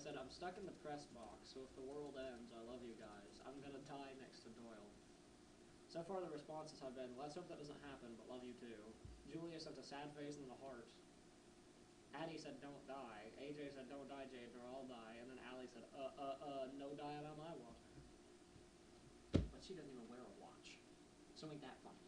said, I'm stuck in the press box, so if the world ends, I love you guys. I'm gonna die next to Doyle. So far the responses have been, let's hope that doesn't happen, but love you too. Julia sent a sad face and a heart. Addie said, don't die. AJ said, don't die, Jade, or I'll die. And then Allie said, no dying on my watch. But she doesn't even wear a watch. So ain't that funny.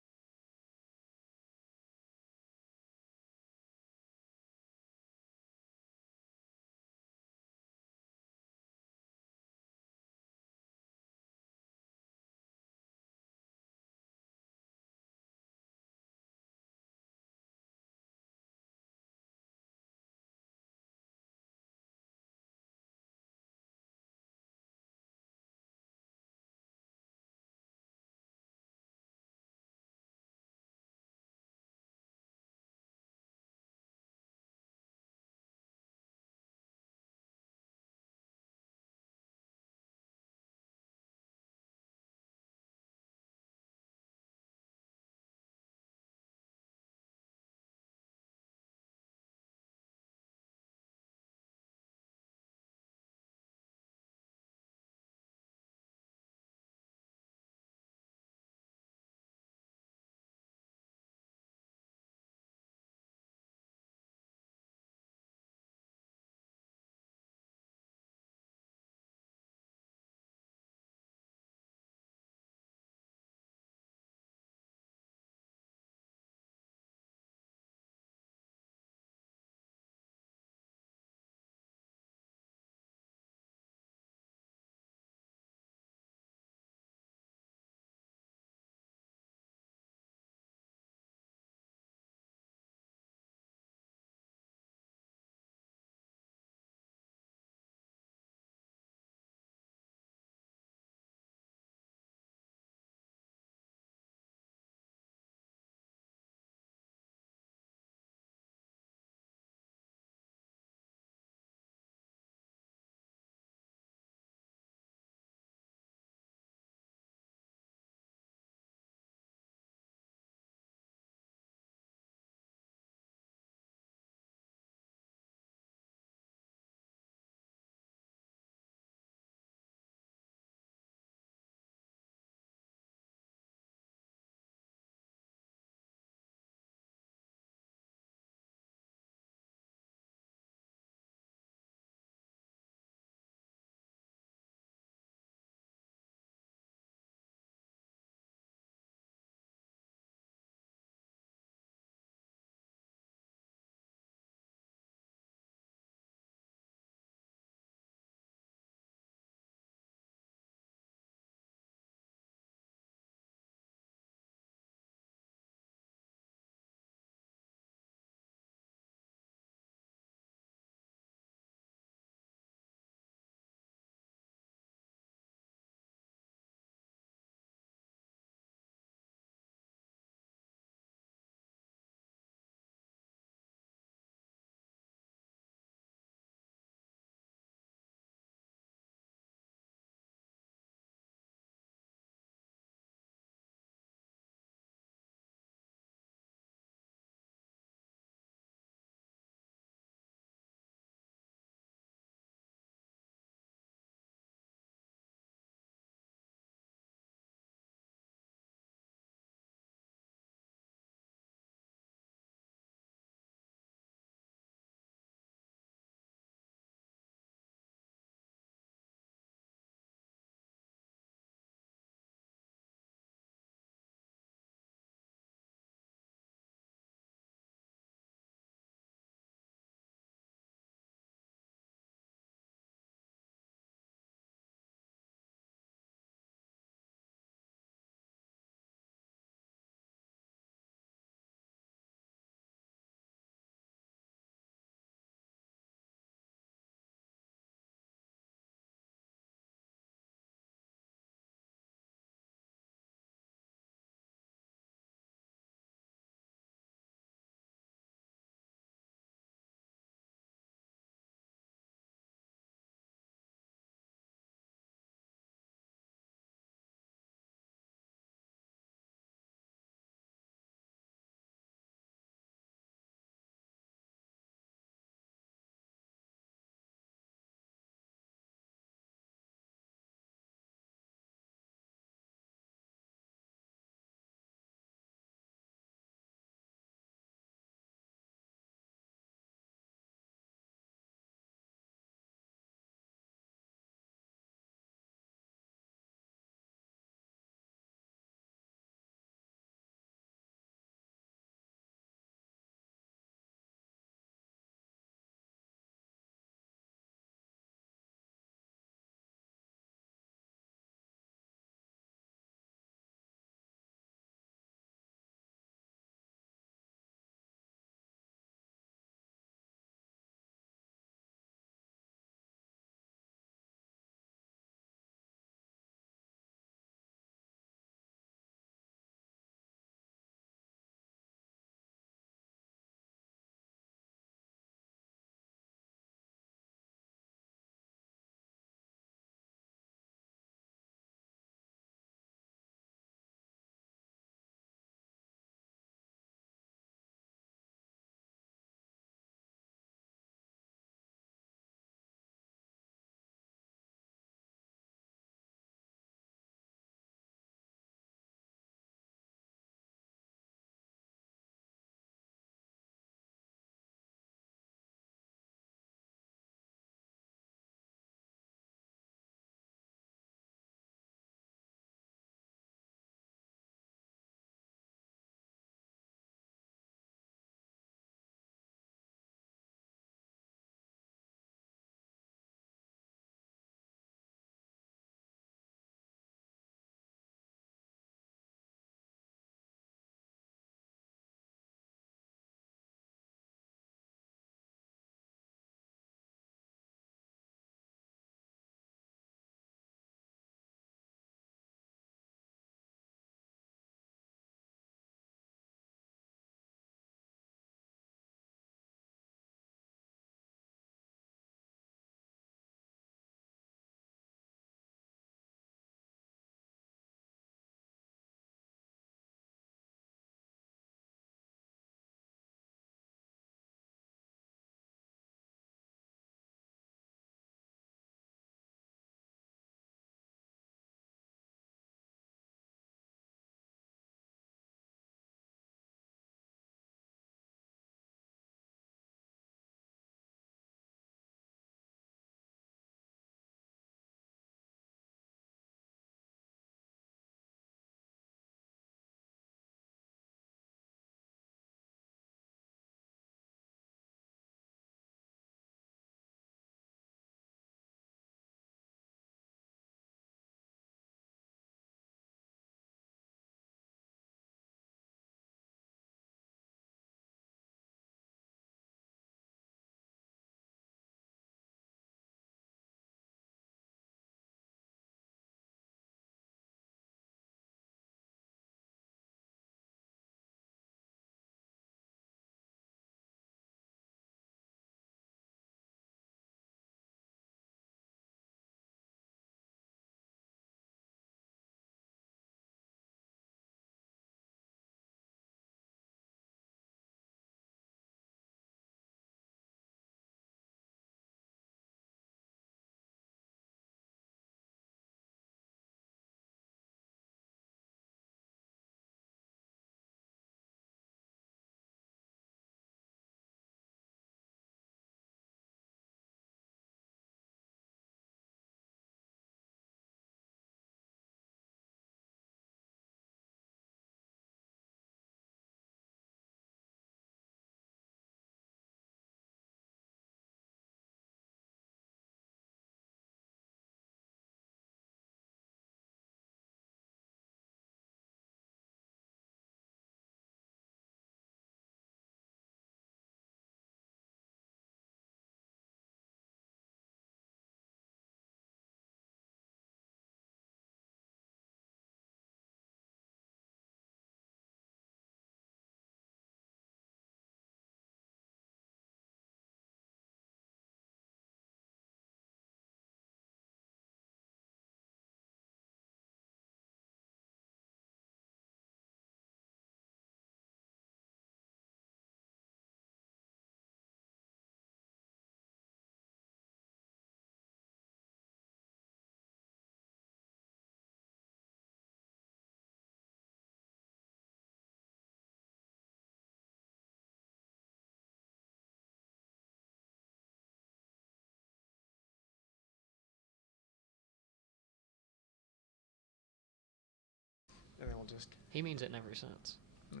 just... He means it in every sense. No.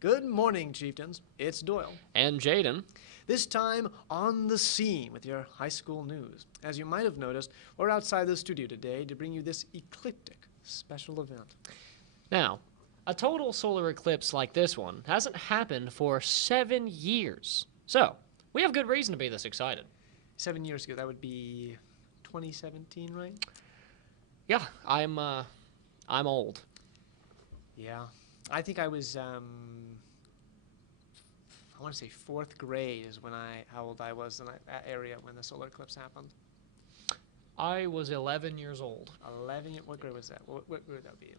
Good morning, Chieftains. It's Doyle. And Jaden. This time on the scene with your high school news. As you might have noticed, we're outside the studio today to bring you this ecliptic special event. Now, a total solar eclipse like this one hasn't happened for 7 years. So, we have good reason to be this excited. 7 years ago, that would be 2017, right? Yeah, I'm old. Yeah. I think I was, I want to say 4th grade is how old I was in that area when the solar eclipse happened. I was 11 years old. 11? What grade was that? What grade would that be?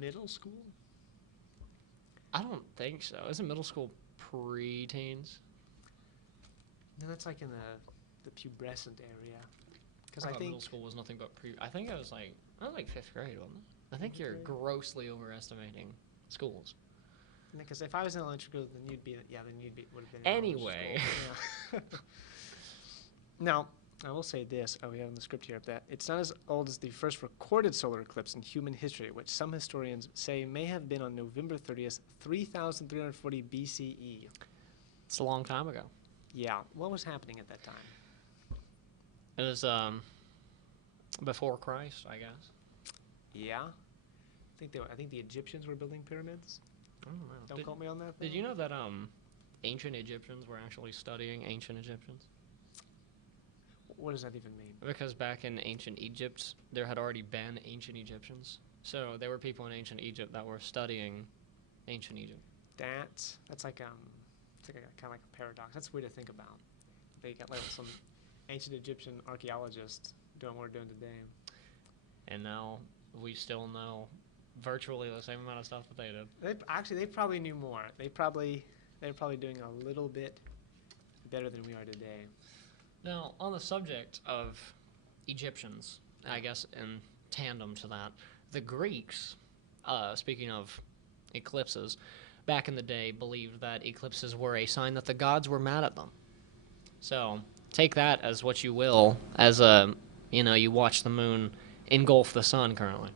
Middle school? I don't think so. Isn't middle school pre-teens? No, that's like in the pubescent area. Because I think middle school was nothing but I think I was like 5th grade, wasn't it? I think you're grossly overestimating schools. Because if I was in elementary school, then you'd be would have been. Anyway. Yeah. Now, I will say this. We have in the script here that it's not as old as the first recorded solar eclipse in human history, which some historians say may have been on November 30th, 3340 BCE. It's a long time ago. Yeah. What was happening at that time? It was before Christ, I guess. Yeah. I think the Egyptians were building pyramids. I don't know. Don't quote me on that. Did you know that ancient Egyptians were actually studying ancient Egyptians? What does that even mean? Because back in ancient Egypt, there had already been ancient Egyptians. So there were people in ancient Egypt that were studying ancient Egypt. That's like it's like kind of like a paradox. That's weird to think about. They got like some ancient Egyptian archaeologists doing what we're doing today. And now we still know virtually the same amount of stuff that they did. They probably knew more. They're probably doing a little bit better than we are today. Now, on the subject of Egyptians, I guess in tandem to that, the Greeks, speaking of eclipses, back in the day believed that eclipses were a sign that the gods were mad at them. So take that as what you will, as you watch the moon engulf the sun currently.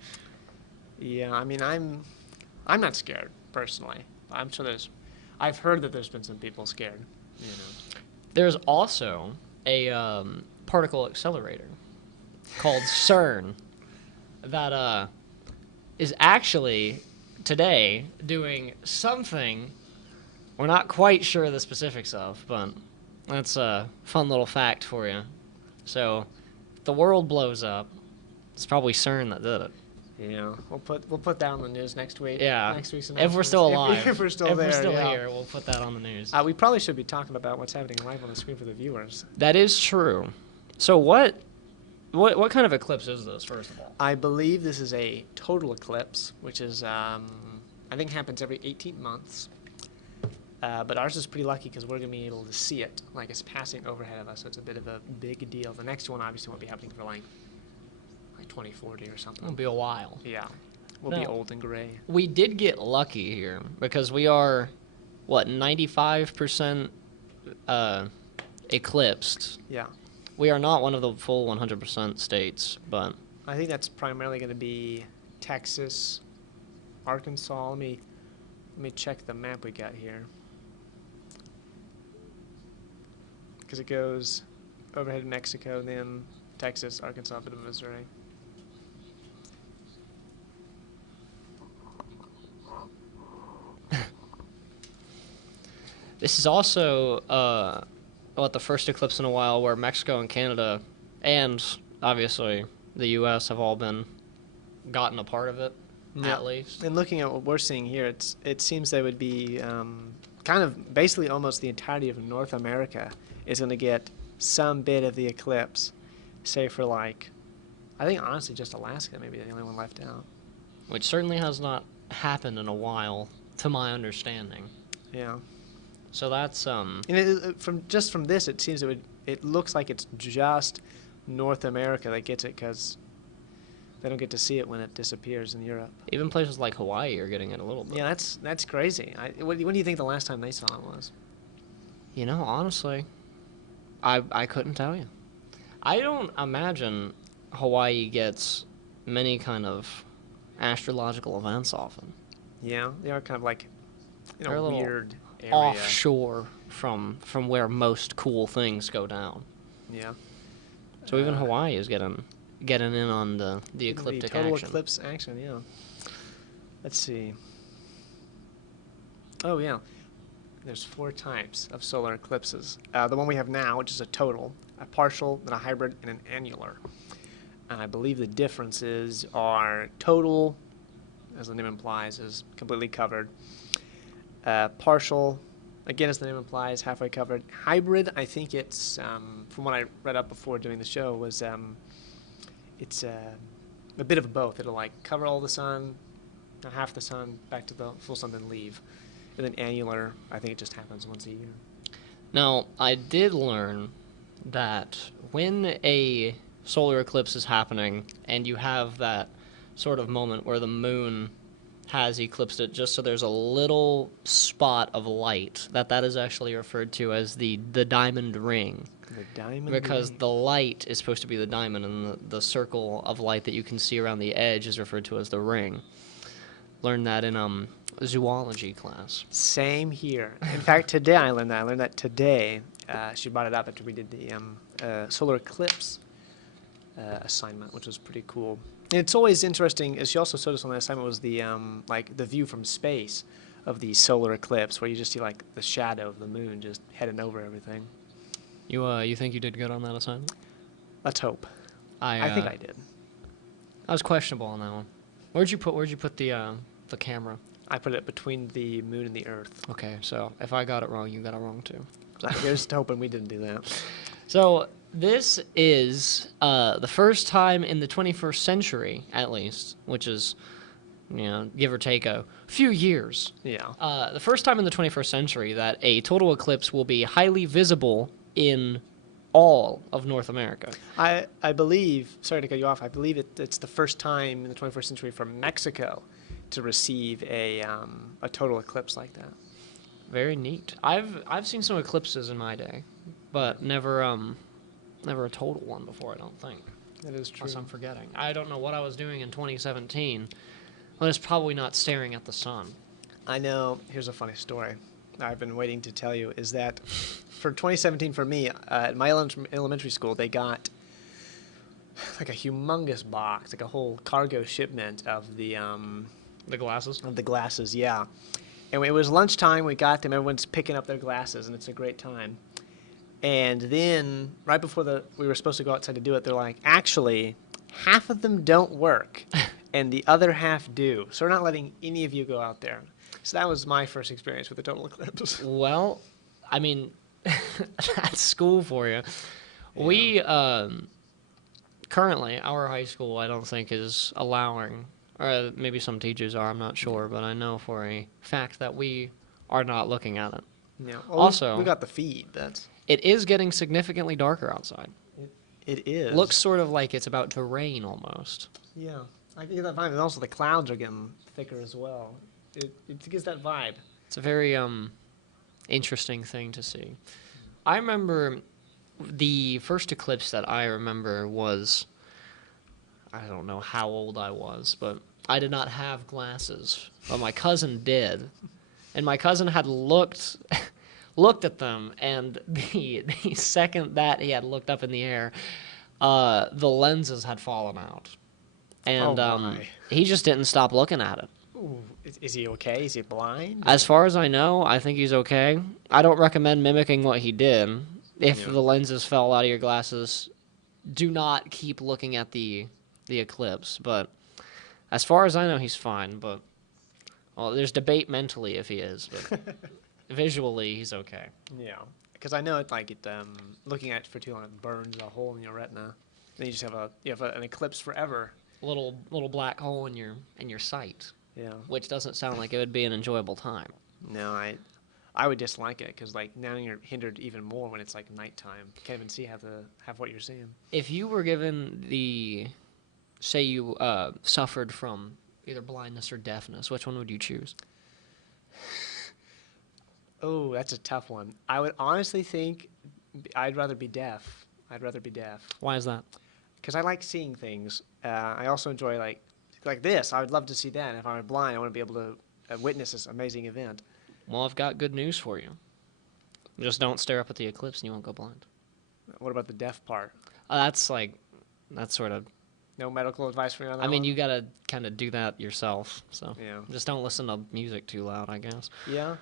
Yeah, I mean, I'm not scared personally. I'm sure I've heard that there's been some people scared. There's also a particle accelerator called CERN that is actually today doing something we're not quite sure the specifics of, but that's a fun little fact for you. So, if the world blows up, it's probably CERN that did it. Yeah, we'll put that on the news next week. Yeah, next week's if we're still alive, if we're still here, we'll put that on the news. We probably should be talking about what's happening live on the screen for the viewers. That is true. So what kind of eclipse is this, first of all? I believe this is a total eclipse, which is I think happens every 18 months. But ours is pretty lucky because we're going to be able to see it, like it's passing overhead of us, so it's a bit of a big deal. The next one obviously won't be happening for like 2040 or something. It'll be a while. Yeah. We'll be old and gray. We did get lucky here because we are, 95% eclipsed. Yeah. We are not one of the full 100% states, but... I think that's primarily going to be Texas, Arkansas. Let me check the map we got here. Because it goes overhead Mexico, then Texas, Arkansas, a bit of Missouri. This is also the first eclipse in a while where Mexico and Canada, and obviously the U.S. have all gotten a part of it, at least. And looking at what we're seeing here, it seems they would be kind of basically almost the entirety of North America is going to get some bit of the eclipse, say for I think honestly just Alaska may be the only one left out. Which certainly has not happened in a while, to my understanding. Yeah. So that's And from this, it seems it looks like it's just North America that gets it because they don't get to see it when it disappears in Europe. Even places like Hawaii are getting it a little bit. Yeah, that's crazy. When do you think the last time they saw it was? Honestly, I couldn't tell you. I don't imagine Hawaii gets many kind of astrological events often. Yeah, they are kind of like in They're a a little weird area. offshore from where most cool things go down. Yeah. So even Hawaii is getting in on the ecliptic total action. eclipse action, yeah. Let's see. Oh, yeah. There's 4 types of solar eclipses. The one we have now, which is a total, a partial, then a hybrid, and an annular. And I believe the differences are total, as the name implies, is completely covered. Partial, again, as the name implies, halfway covered. Hybrid, I think it's, from what I read up before doing the show, was it's a bit of both. It'll like cover all the sun, half the sun, back to the full sun, then leave. And then annular, I think it just happens once a year. Now, I did learn that when a solar eclipse is happening and you have that sort of moment where the moon has eclipsed it just so there's a little spot of light, that is actually referred to as the diamond ring. The diamond Because ring. the light is supposed to be the diamond, and the circle of light that you can see around the edge is referred to as the ring. Learned that in zoology class. Same here. In fact, today I learned that. I learned that today. She brought it up after we did the solar eclipse assignment, which was pretty cool. And it's always interesting, as she also showed us on that assignment, was the like the view from space of the solar eclipse, where you just see like the shadow of the moon just heading over everything. You think you did good on that assignment? Let's hope. I think I did. I was questionable on that one. Where'd you put the camera? I put it between the moon and the Earth. Okay, so if I got it wrong, you got it wrong too. Here's hoping we didn't do that. So this is the first time in the 21st century, at least, which is, give or take a few years. Yeah. The first time in the 21st century that a total eclipse will be highly visible in all of North America. I believe, sorry to cut you off, I believe it's the first time in the 21st century for Mexico to receive a total eclipse like that. Very neat. I've seen some eclipses in my day, but never a total one before, I don't think. That is true. Unless I'm forgetting. I don't know what I was doing in 2017. Well, it's probably not staring at the sun. I know. Here's a funny story I've been waiting to tell you, is that for 2017 for me, at my elementary school, they got like a humongous box, like a whole cargo shipment of the glasses? Of the glasses, yeah. And it was lunchtime, we got them, everyone's picking up their glasses, and it's a great time. And then, right before we were supposed to go outside to do it, they're like, actually, half of them don't work, and the other half do. So we're not letting any of you go out there. So that was my first experience with the total eclipse. Well, I mean, that's school for you. Yeah. We, currently, our high school, I don't think, is allowing, or maybe some teachers are, I'm not sure, but I know for a fact that we are not looking at it. Yeah. Well, also, we got the feed. It is getting significantly darker outside. It is. Looks sort of like it's about to rain almost. Yeah, I get that vibe. And also the clouds are getting thicker as well. It gives that vibe. It's a very interesting thing to see. I remember the first eclipse that I remember was, I don't know how old I was, but I did not have glasses. But my cousin did. And my cousin had looked at them, and the second that he had looked up in the air, the lenses had fallen out. And he just didn't stop looking at it. Ooh, is he okay? Is he blind? As far as I know, I think he's okay. I don't recommend mimicking what he did. If the lenses fell out of your glasses, do not keep looking at the eclipse. But as far as I know, he's fine. But there's debate mentally if he is. But visually, he's okay. Yeah, because I know looking at it for too long, it burns a hole in your retina. Then you just have an eclipse forever. A little black hole in your sight. Yeah. Which doesn't sound like it would be an enjoyable time. No, I would dislike it because now you're hindered even more when it's nighttime. You can't even see half what you're seeing. If you were given say you suffered from either blindness or deafness, which one would you choose? Oh, that's a tough one. I would honestly think I'd rather be deaf. I'd rather be deaf. Why is that? Because I like seeing things. I also enjoy, like this. I would love to see that. If I were blind, I want to be able to witness this amazing event. Well, I've got good news for you. Just don't stare up at the eclipse and you won't go blind. What about the deaf part? That's sort of... No medical advice for you on that I mean, one? you got to kind of do that yourself. So Yeah. just don't listen to music too loud, I guess. Yeah?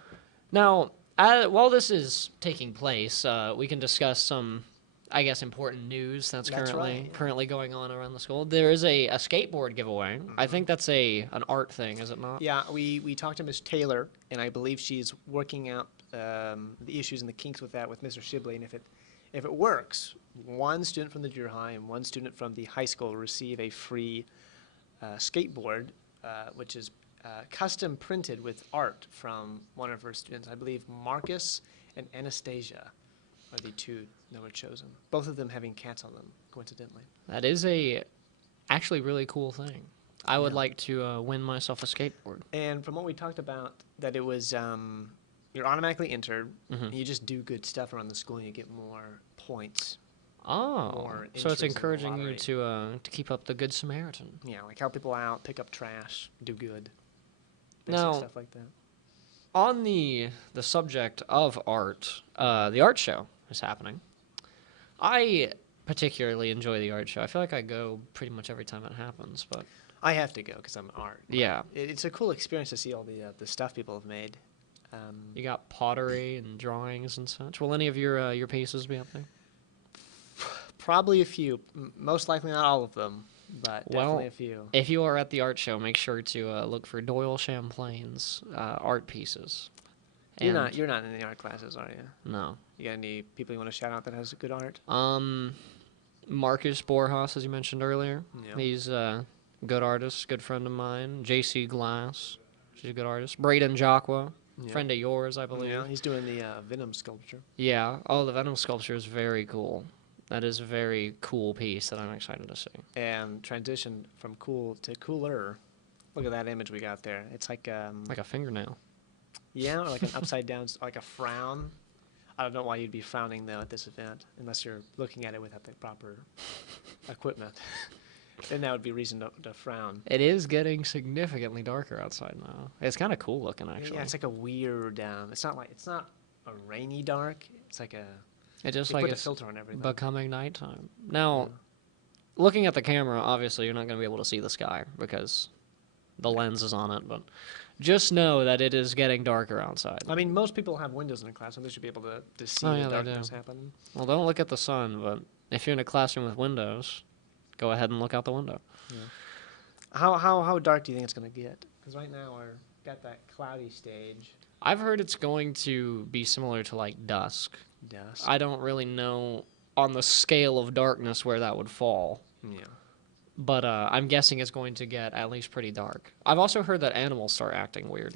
Now, while this is taking place, we can discuss some, I guess, important news that's That's currently right, yeah. currently going on around the school. There is a skateboard giveaway. I think that's an art thing, is it not? Yeah, we talked to Miss Taylor, and I believe she's working out the issues and the kinks with that with Mr. Shibley, and if it works, one student from the junior high and one student from the high school will receive a free skateboard, which is custom printed with art from one of her students. I believe Marcus and Anastasia are the two that were chosen. Both of them having cats on them, coincidentally. That is actually really cool thing. I would like to win myself a skateboard. And from what we talked about, that it was you're automatically entered. And you just do good stuff around the school, and you get more points. Oh, More so it's entries in the encouraging you lottery. to keep up the Good Samaritan. Yeah, like help people out, pick up trash, do good. Basic Now- stuff like that. On the subject of art, the art show is happening. I particularly enjoy the art show. I feel like I go pretty much every time it happens, but I have to go because I'm art. yeah. It's a cool experience to see all the stuff people have made. You got pottery and drawings and such. Will any of your pieces be up there? Probably a few. Most likely not all of them, but Well, definitely a few. If you are at the art show, make sure to look for Doyle Champlain's art pieces. You're And- not in the art classes, are you? No. You got any people you want to shout out that has good art? Marcus Borjas, as you mentioned earlier. Yeah. He's a good artist, good friend of mine. J.C. Glass, she's a good artist. Braden Jacqua, Yeah. friend of yours, I believe. Yeah, he's doing the Venom sculpture. Yeah. Oh, the Venom sculpture is very cool. That is a very cool piece that I'm excited to see. And transition from cool to cooler. Look at that image we got there. It's like Like a fingernail. yeah, or like an upside down, like a frown. I don't know why you'd be frowning though at this event, unless you're looking at it without the proper equipment. Then that would be reason to frown. It is getting significantly darker outside now. It's kind of cool looking, actually. Yeah, it's like a weird. It's not a rainy dark. It's like a. It's just They like put a it's filter on everything. becoming nighttime. Now, looking at the camera, obviously you're not going to be able to see the sky because the lens is on it, but just know that it is getting darker outside. I mean, most people have windows in their class, so they should be able to see Oh, the yeah, they do. darkness happening. Well, don't look at the sun, but if you're in a classroom with windows, go ahead and look out the window. How dark do you think it's going to get? Because right now we're got that cloudy stage. I've heard it's going to be similar to like dusk. Dusk. I don't really know on the scale of darkness where that would fall. Yeah. But I'm guessing it's going to get at least pretty dark. I've also heard that animals start acting weird.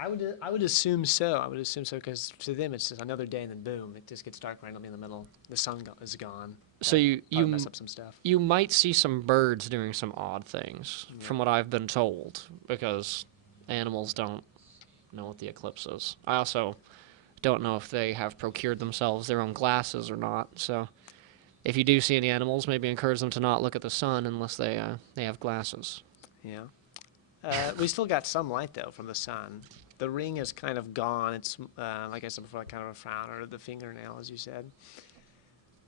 I would assume so. I would assume so because to them it's just another day and then boom, it just gets dark randomly in the middle. The sun is gone. So you mess up some stuff. you might see some birds doing some odd things, from what I've been told, because animals don't know what the eclipse is. I also don't know if they have procured themselves their own glasses or not. So if you do see any animals, maybe encourage them to not look at the sun unless they have glasses. Yeah. We still got some light though from the sun. The ring is kind of gone. It's like I said before, like kind of a frown or the fingernail, as you said.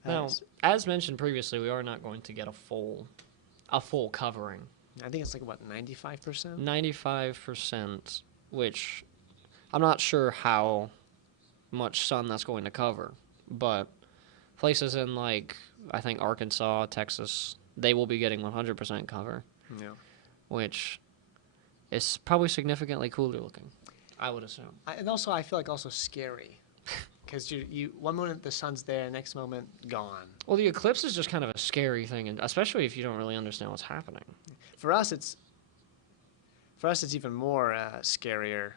Now, s- as mentioned previously, we are not going to get a full covering. I think it's like what 95%. 95%, which I'm not sure how much sun that's going to cover, but places in like I think Arkansas, Texas, they will be getting 100% cover, Yeah. which is probably significantly cooler looking, I would assume. And also, I feel like also scary, because you one moment the sun's there, next moment gone. Well, the eclipse is just kind of a scary thing, and especially if you don't really understand what's happening. For us, it's even more scarier,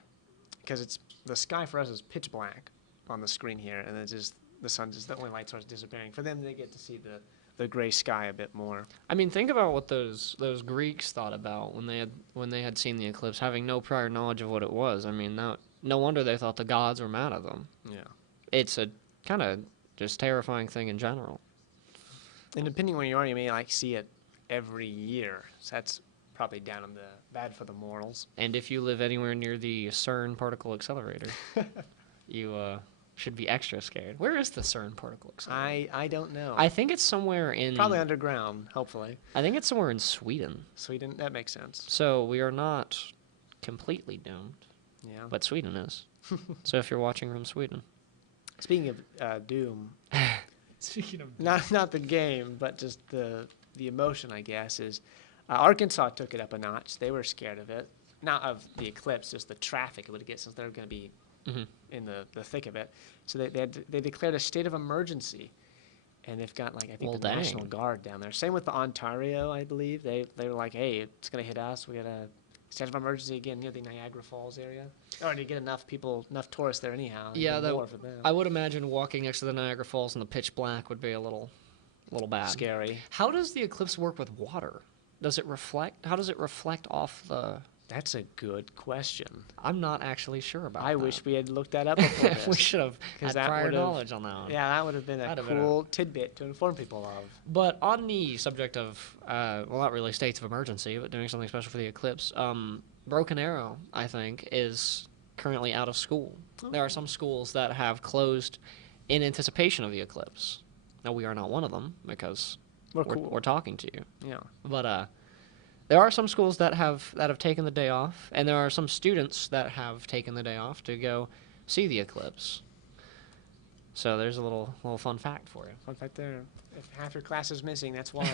because it's the sky for us is pitch black on the screen here, and it's just the sun just the only light starts disappearing. For them, they get to see the gray sky a bit more. I mean, think about what those Greeks thought about when they had seen the eclipse, having no prior knowledge of what it was. I mean, no wonder they thought the gods were mad at them. Yeah. It's a kind of just terrifying thing in general. And depending where you are, you may like see it every year. So that's probably down on the bad for the morals. And if you live anywhere near the CERN particle accelerator, you should be extra scared. Where is the CERN particle accelerator? I don't know. I think it's somewhere in... Probably underground, hopefully. I think it's somewhere in Sweden. Sweden, that makes sense. So we are not completely doomed, Yeah. but Sweden is. So if you're watching from Sweden... Speaking of Doom, Speaking of... not the game, but just the emotion, I guess, is Arkansas took it up a notch. They were scared of it. Not of the eclipse, just the traffic it would get since they're going to be in the thick of it. So they declared a state of emergency, and they've got like I think the National Guard down there. Same with the Ontario, I believe. They were like, hey, it's going to hit us. We got a state of emergency again near the Niagara Falls area. Or to get enough tourists there anyhow. Yeah, I would imagine walking next to the Niagara Falls in the pitch black would be a little bad. Scary. How does the eclipse work with water? Does it reflect? How does it reflect off the... That's a good question. I'm not actually sure about that. I wish we had looked that up before this. We should have had prior knowledge on that one. Yeah, that would have been a cool tidbit to inform people of. But on the subject of, well, not really states of emergency, but doing something special for the eclipse, Broken Arrow, I think, is currently out of school. Oh. There are some schools that have closed in anticipation of the eclipse. Now, we are not one of them because we're talking to you. Yeah. But there are some schools that have taken the day off, and there are some students that have taken the day off to go see the eclipse. So there's a little fun fact for you. Fun fact there. If half your class is missing, that's why.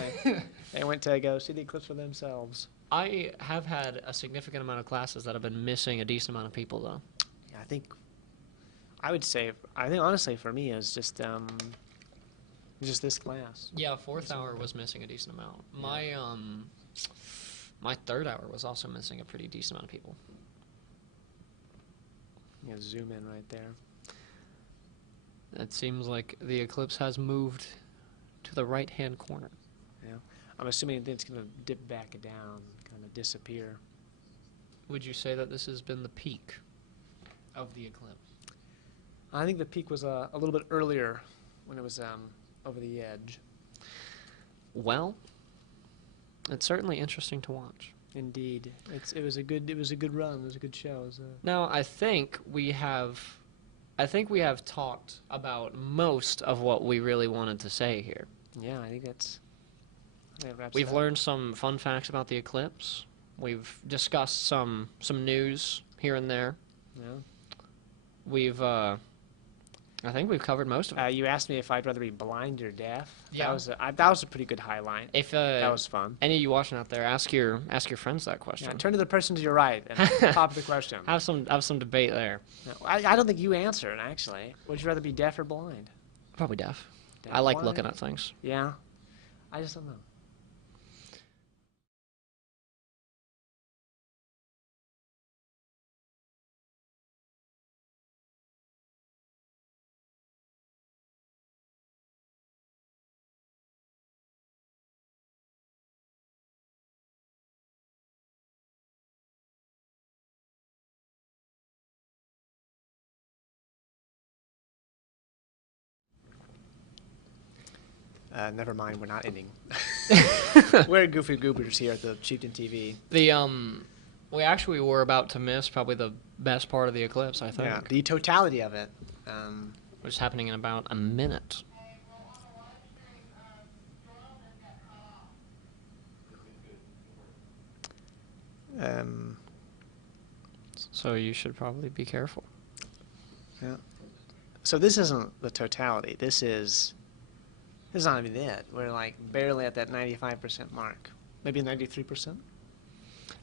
They went to go see the eclipse for themselves. I have had a significant amount of classes that have been missing a decent amount of people, though. Yeah, I would say, honestly for me, it's just this class. Yeah, fourth hour was missing a decent amount. Yeah. My third hour was also missing a pretty decent amount of people. Yeah, zoom in right there. It seems like the eclipse has moved to the right-hand corner. Yeah. I'm assuming it's going to dip back down, kind of disappear. Would you say that this has been the peak of the eclipse? I think the peak was a little bit earlier when it was over the edge. Well, it's certainly interesting to watch. Indeed, it was a good run. It was a good show. Now, I think we have talked about most of what we really wanted to say here. Yeah, I think we've learned some fun facts about the eclipse. We've discussed some news here and there. Yeah. I think we've covered most of it. You asked me if I'd rather be blind or deaf. Yeah. That was a pretty good highlight. That was fun. Any of you watching out there, ask your friends that question. Yeah, turn to the person to your right and pop the question. Have some debate there. No, I don't think you answered, actually. Would you rather be deaf or blind? Probably deaf. Deaf, I like blind? looking at things. Yeah. I just don't know. Never mind, we're not ending. We're Goofy Goobers here at the Chieftain TV. We actually were about to miss probably the best part of the eclipse, I think. Yeah, the totality of it. Which is happening in about a minute. So you should probably be careful. Yeah. So this isn't the totality. This is not even it. We're like barely at that 95% mark. Maybe 93%.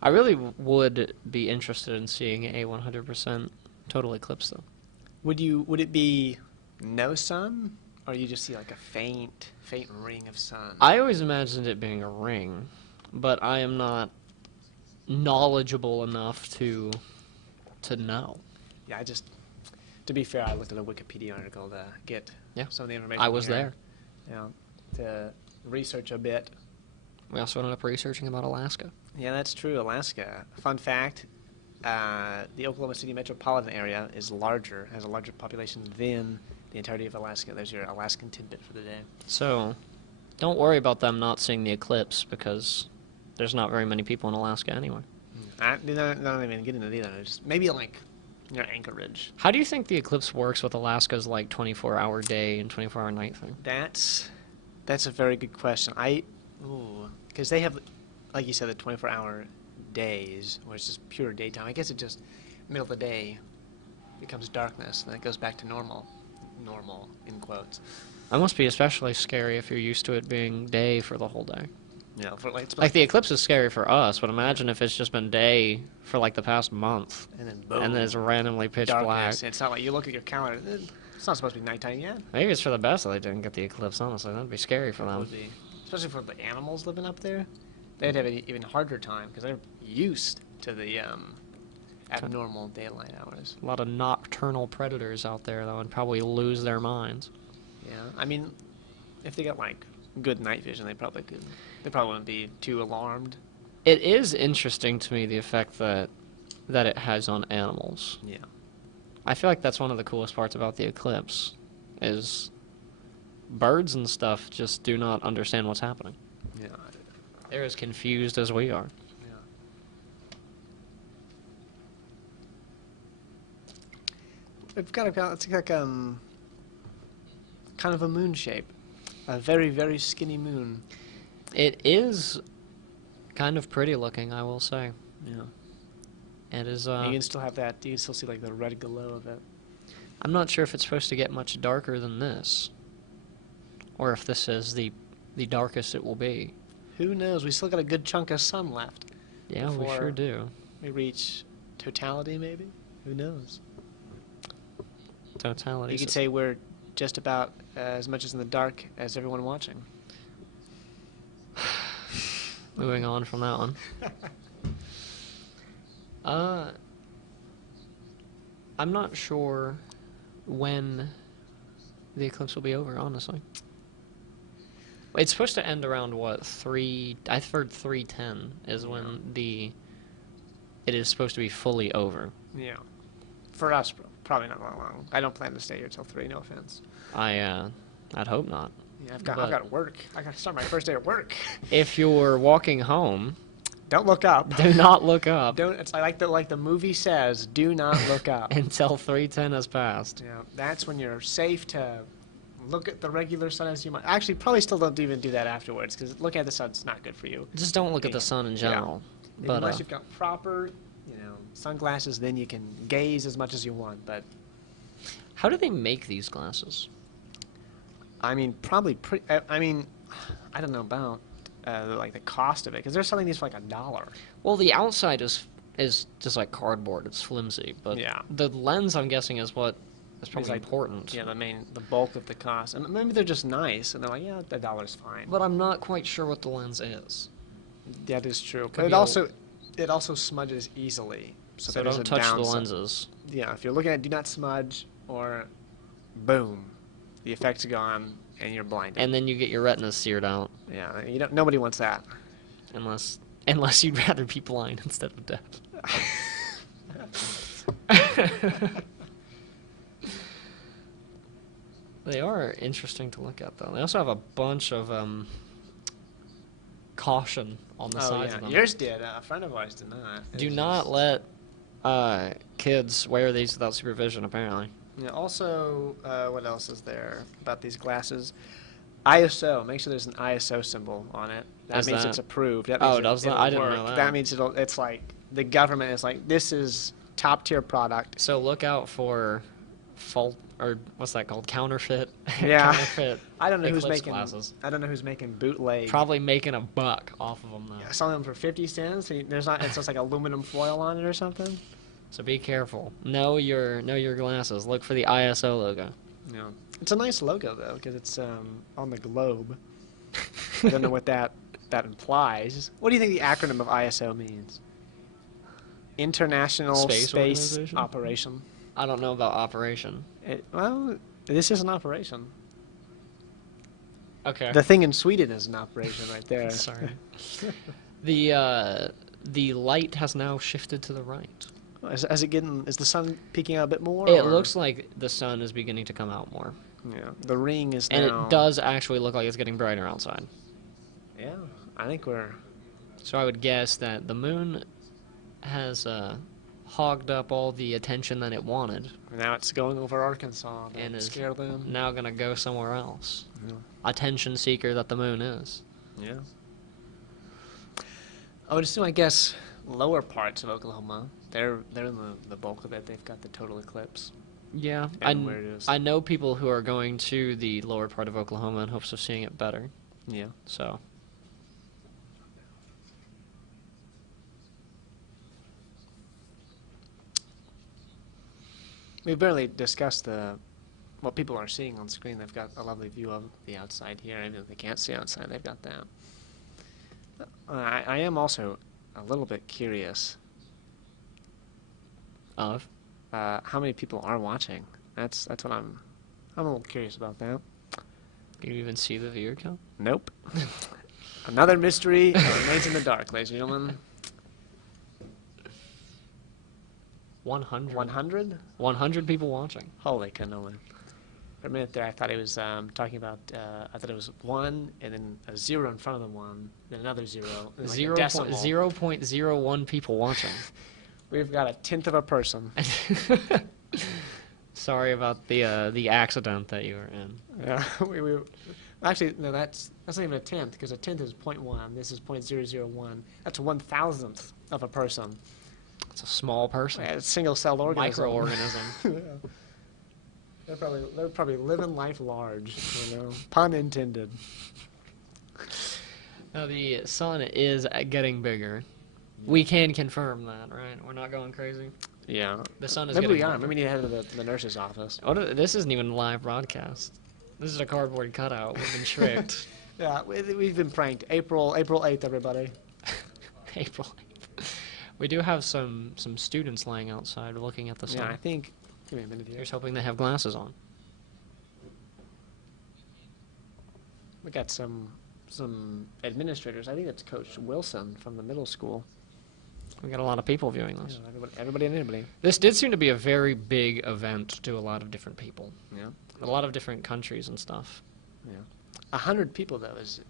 I really would be interested in seeing a 100% total eclipse, though. Would it be no sun, or you just see like a faint ring of sun? I always imagined it being a ring, but I am not knowledgeable enough to know. Yeah, to be fair, I looked at a Wikipedia article to get some of the information. I was there. Yeah, to research a bit. We also ended up researching about Alaska. Yeah, that's true. Alaska. Fun fact, the Oklahoma City metropolitan area has a larger population than the entirety of Alaska. There's your Alaskan tidbit for the day. So, Don't worry about them not seeing the eclipse because there's not very many people in Alaska anyway. They're not even getting it either. Just maybe like near Anchorage. How do you think the eclipse works with Alaska's like 24-hour day and 24-hour night thing? That's a very good question. Because they have, like you said, the 24-hour days, where it's just pure daytime. I guess it just middle of the day becomes darkness, and then it goes back to normal in quotes. That must be especially scary if you're used to it being day for the whole day. Yeah, for Like the eclipse is scary for us, but imagine if it's just been day for like the past month, and then boom, and then it's randomly pitch darkness. black. It's not like you look at your calendar. It's not supposed to be nighttime yet. Maybe it's for the best that they didn't get the eclipse. Honestly, that'd be scary for It them. would be, especially for the animals living up there. They'd have an even harder time because they're used to the abnormal daylight hours. A lot of nocturnal predators out there that would probably lose their minds. Yeah, I mean, if they got like good night vision, they probably could. They probably wouldn't be too alarmed. It is interesting to me the effect that it has on animals. Yeah. I feel like that's one of the coolest parts about the eclipse, is birds and stuff just do not understand what's happening. Yeah. They're as confused as we are. Yeah. It's like kind of a moon shape, a very very skinny moon. It is kind of pretty looking, I will say. Yeah. It is. You can still have that. You can still see like the red glow of it. I'm not sure if it's supposed to get much darker than this, or if this is the darkest it will be. Who knows? We still got a good chunk of sun left. Yeah, we sure do. We reach totality, maybe. Who knows? Totality. You could say we're just about as much as in the dark as everyone watching. Moving on from that one. I'm not sure when the eclipse will be over, honestly. It's supposed to end around what, 3? I've heard 3:10 is when it is supposed to be fully over. Yeah. For us, probably not that long. I don't plan to stay here till 3. No offense. I'd hope not. Yeah, I've got work. I got to start my first day at work. If you're walking home, don't look up. do not look up. Don't. It's like the movie says. Do not look up until 3:10 has passed. Yeah, that's when you're safe to look at the regular sun as you might. Actually, probably still don't even do that afterwards because looking at the sun's not good for you. Just don't look at the sun in general. Yeah. But, unless you've got proper, sunglasses, then you can gaze as much as you want. But how do they make these glasses? I mean, probably I mean, I don't know about like the cost of it because they're selling these for like $1. Well, the outside is just like cardboard. It's flimsy, but the lens, I'm guessing, is what is probably important. Yeah, the bulk of the cost, and maybe they're just nice, and they're like, yeah, $1's fine. But I'm not quite sure what the lens is. That is true. But it also smudges easily. So don't touch the lenses. Yeah, if you're looking at do not smudge, or boom, the effect's gone and you're blinded. And then you get your retinas seared out. Yeah, nobody wants that. Unless you'd rather be blind instead of deaf. They are interesting to look at, though. They also have a bunch of caution on the sides of them. Yours did. A friend of ours did not. Do not let kids wear these without supervision, apparently. Yeah, also, what else is there about these glasses? ISO. Make sure there's an ISO symbol on it. That means it's approved. That means does that? I didn't know that. That means it's like the government is like, this is top tier product. So look out for or what's that called? Counterfeit. Yeah. Counterfeit. I don't know who's Eclipse making glasses. I don't know who's making bootleg. Probably making a buck off of them though. Yeah, selling them for 50 cents. There's not. It's just like aluminum foil on it or something. So be careful. Know your glasses. Look for the ISO logo. Yeah. It's a nice logo though because it's on the globe. I don't know what that implies. What do you think the acronym of ISO means? International Space Operation. I don't know about operation. Well, this is an operation. Okay. The thing in Sweden is an operation right there. Sorry. The light has now shifted to the right. Is the sun peeking out a bit more? It looks like the sun is beginning to come out more. Yeah, the ring is And now... it does actually look like it's getting brighter outside. Yeah, I think we're... So I would guess that the moon has hogged up all the attention that it wanted, Now it's going over Arkansas and to is scare them. now going to go somewhere else. Yeah. Attention seeker that the moon is. Yeah. I would assume, I guess, lower parts of Oklahoma, they're in the bulk of it. They've got the total eclipse. Yeah, And where it is. I know people who are going to the lower part of Oklahoma in hopes of seeing it better. Yeah. So, We've barely discussed what people are seeing on screen. They've got a lovely view of the outside here. Even if they can't see outside, they've got that. I am also a little bit curious of how many people are watching. That's what I'm a little curious about that. you even see the viewer count? Nope. Another mystery that remains in the dark, ladies and gentlemen. 100. 100? 100 people watching. Holy cannoli. For a minute there, I thought he was talking about, I thought it was 1, and then a 0 in front of the 1, then another 0, and like a decimal. 0.01 people watching. We've got a tenth of a person. Sorry about the accident that you were in. Yeah, actually, no, that's not even a tenth, because a tenth is 0.1. This is 0.001. That's 1,000th of a person. It's a small person. Yeah, it's a single-celled organism. Microorganism. Yeah. They're probably living life large, pun intended. Now the sun is getting bigger. We can confirm that, right? We're not going crazy. Yeah. The sun is Maybe getting we are. larger. Maybe we need to head to the nurse's office. This isn't even a live broadcast. This is a cardboard cutout. We've been tricked. Yeah, we've been pranked. April 8th, everybody. April 8th. We do have some students laying outside looking at the sun. Yeah, I think. Give me a minute here. Here's hoping they have glasses on. We got some administrators. I think it's Coach Wilson from the middle school. We got a lot of people viewing this. Yeah, everybody and anybody. This did seem to be a very big event to a lot of different people. Yeah. A lot of different countries and stuff. Yeah. 100 people though is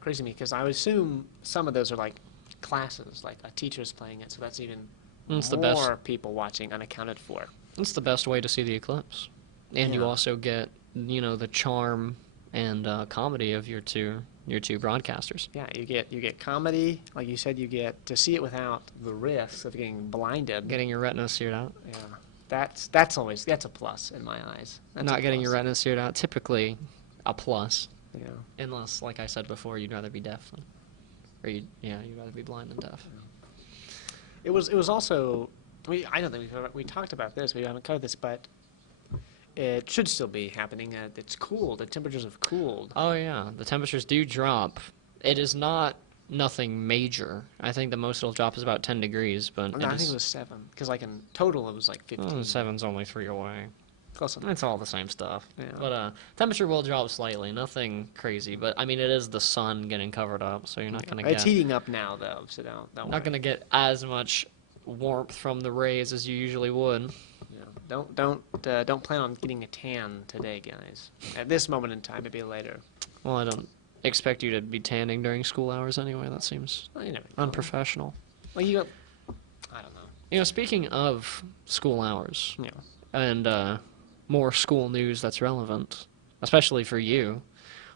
crazy to me, because I would assume some of those are like classes, like a teacher's playing it, so that's even It's the more best. people watching unaccounted for. It's the best way to see the eclipse, and you Yeah. also get the charm and comedy of your two broadcasters. Yeah, you get comedy, like you said. You get to see it without the risk of getting blinded. Getting your retina seared out. Yeah, that's a plus in my eyes. That's Not a getting your plus. retina seared out, typically a plus. Yeah. Unless, like I said before, you'd rather be deaf than, you'd rather be blind than deaf. It was also, I don't think we talked about this. We haven't covered this, but it should still be happening. It's cooled. The temperatures have cooled. Oh yeah, the temperatures do drop. It is not nothing major. I think the most it'll drop is about 10 degrees, but No, I think it was 7, because like in total it was like 15. 7's only 3 away. Close enough. It's all the same stuff. Yeah. But temperature will drop slightly. Nothing crazy. But I mean, it is the sun getting covered up, so you're not gonna It's get heating up now though, so don't not worry. gonna get as much warmth from the rays as you usually would. Yeah. Don't plan on getting a tan today, guys. At this moment in time, maybe later. Well, I don't expect you to be tanning during school hours anyway. That seems Well, you never know. unprofessional. Well, I don't know. Speaking of school hours Yeah. and more school news that's relevant, especially for you,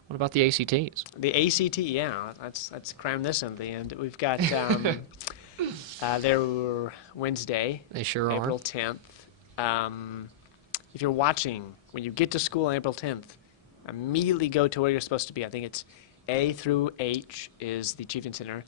what about the ACTs? The ACT, yeah, let's cram this in the end. We've got they're Wednesday, They sure April are. 10th. If you're watching, when you get to school on April 10th, immediately go to where you're supposed to be. I think it's A through H is the Chieftain Center,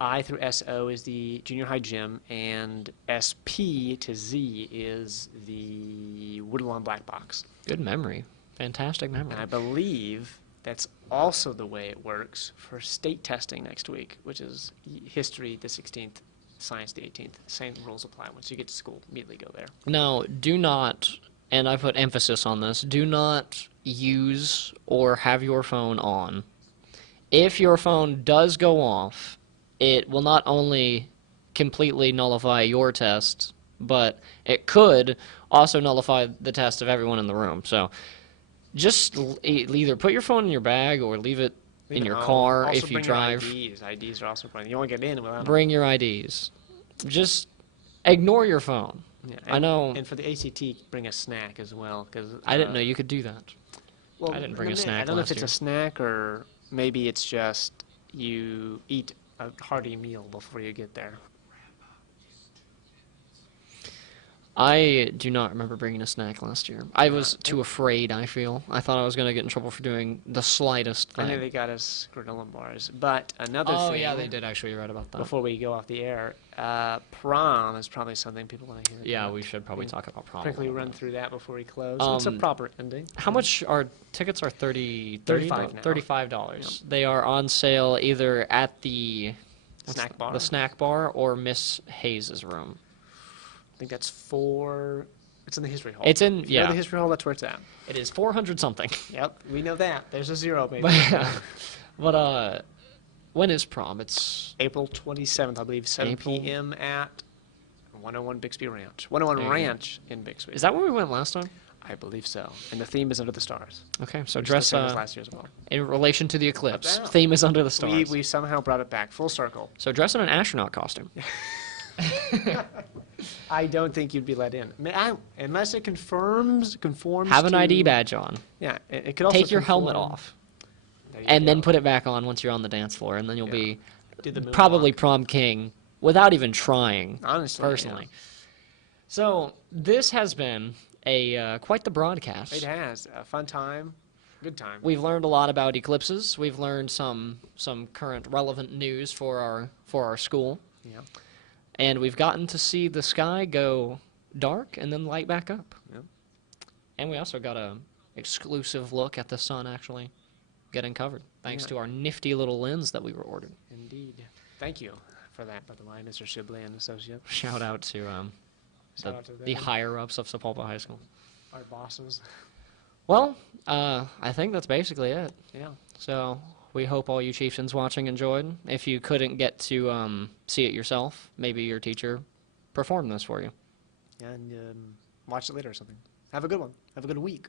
I through SO is the junior high gym, and SP to Z is the Woodlawn Black Box. Good memory. Fantastic memory. And I believe that's also the way it works for state testing next week, which is history the 16th, science the 18th. Same rules apply. Once you get to school, immediately go there. Now, do not, and I put emphasis on this, do not use or have your phone on. If your phone does go off, it will not only completely nullify your test, but it could also nullify the test of everyone in the room. So just either put your phone in your bag or leave it in your home. car Also if you bring drive. Your IDs. IDs are also important. You won't get in without them. Bring your IDs. Just ignore your phone. Yeah, I know. And for the ACT, bring a snack as well, because I didn't know you could do that. Well, I didn't bring a snack I don't know if last it's year. a snack or maybe it's just you eat a hearty meal before you get there. I do not remember bringing a snack last year. I was too afraid, I feel. I thought I was going to get in trouble for doing the slightest I know thing. they got us granola bars, but another Oh, thing. yeah, they did actually. You're right about that. Before we go off the air, prom is probably something people want to hear. Yeah, about. we should probably talk about prom. a Quickly little run bit. through that before we close. It's a proper ending. How much are tickets? Are $35 now. $35. They are on sale either at the Snack bar. the snack bar, or Miss Hayes's room. I think that's 4. It's in the history hall. It's in If you go to yeah. the history hall, that's where it's at. It is 400 something. Yep, we know that. There's a 0 maybe. But when is prom? It's April 27th, I believe, 7 April? p.m. at 101 Bixby Ranch. 101 There you go. Ranch in Bixby. Is that where we went last time? I believe so. And the theme is Under the Stars. Okay, so Which is dress the same as last year as well. in relation to the eclipse. About. Theme is under the stars. We somehow brought it back full circle. So dress in an astronaut costume. I don't think you'd be let in. Unless it conforms Have an to, ID badge on. Yeah, it could also Take your helmet conform- off. There you And then go. put it back on once you're on the dance floor, and then you'll be Do the probably moonwalk. prom king without even trying, Honestly, personally. So this has been a quite the broadcast. It has a fun time, good time. We've learned a lot about eclipses. We've learned some current relevant news for our school, Yeah. and we've gotten to see the sky go dark and then light back up. Yep. And we also got a exclusive look at the sun actually getting covered, thanks Yeah. to our nifty little lens that we were ordered. Indeed. Thank you for that, by the way, Mr. Shibley and Associate. Shout out to Shout out to the them. higher-ups of Sepulpa High School. Our bosses. Well, I think that's basically it. Yeah. So we hope all you Chieftains watching enjoyed. If you couldn't get to see it yourself, maybe your teacher performed this for you. And watch it later or something. Have a good one. Have a good week.